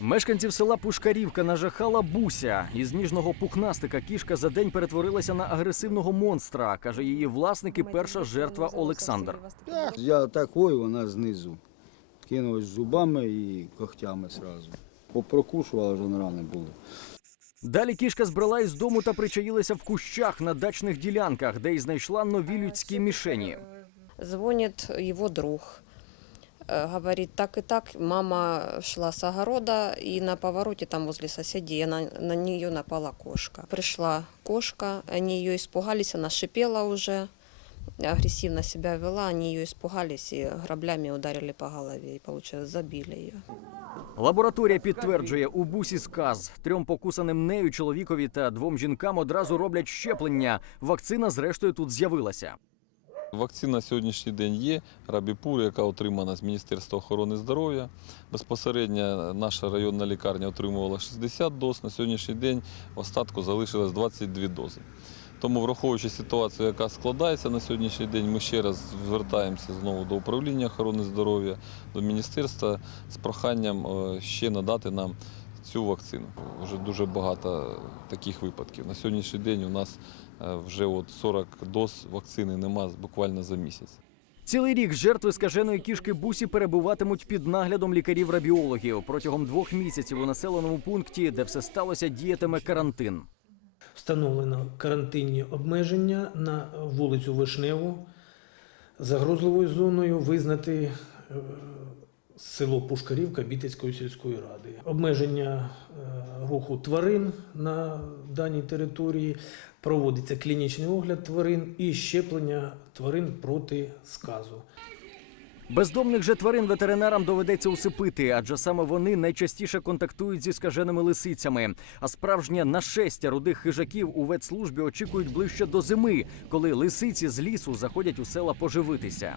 Мешканців села Пушкарівка нажахала буся. Із ніжного пухнастика кішка за день перетворилася на агресивного монстра, каже її власник і перша жертва Олександр. Я такой, вона знизу. Кинулась зубами і когтями сразу. Попрокушувала, вже рани були. Далі кішка збрала із дому та причаїлася в кущах на дачних ділянках, де й знайшла нові людські мішені. Звонит его друг. Э, Говорит, так и так, мама шла с огорода, и на повороте там возле соседей она, на нее напала кошка. Пришла кошка, они ее испугались, она шипела уже, агрессивно себя вела, они ее испугались и граблями ударили по голове, и, получается, забили ее. Лабораторія підтверджує, у бусі сказ. Трьом покусаним нею чоловікові та двом жінкам одразу роблять щеплення. Вакцина, зрештою, тут з'явилася. Вакцина на сьогоднішній день є. Рабіпур, яка отримана з Міністерства охорони здоров'я. Безпосередньо наша районна лікарня отримувала 60 доз. На сьогоднішній день в остатку залишилось 22 дози. Тому, враховуючи ситуацію, яка складається на сьогоднішній день, ми ще раз звертаємося знову до управління охорони здоров'я, до міністерства з проханням е, ще надати нам цю вакцину. Вже дуже багато таких випадків. На сьогоднішній день у нас е, вже от 40 доз вакцини нема буквально за місяць. Цілий рік жертви скаженої кішки бусі перебуватимуть під наглядом лікарів-рабіологів. Протягом двох місяців у населеному пункті, де все сталося, діятиме карантин. Встановлено карантинні обмеження на вулицю Вишневу. Загрозливою зоною визнати е, село Пушкарівка Бітицької сільської ради. Обмеження е, руху тварин на даній території, проводиться клінічний огляд тварин і щеплення тварин проти сказу. Бездомних же тварин ветеринарам доведеться усипити, адже саме вони найчастіше контактують зі скаженими лисицями. А справжнє нашестя рудих хижаків у ветслужбі очікують ближче до зими, коли лисиці з лісу заходять у села поживитися.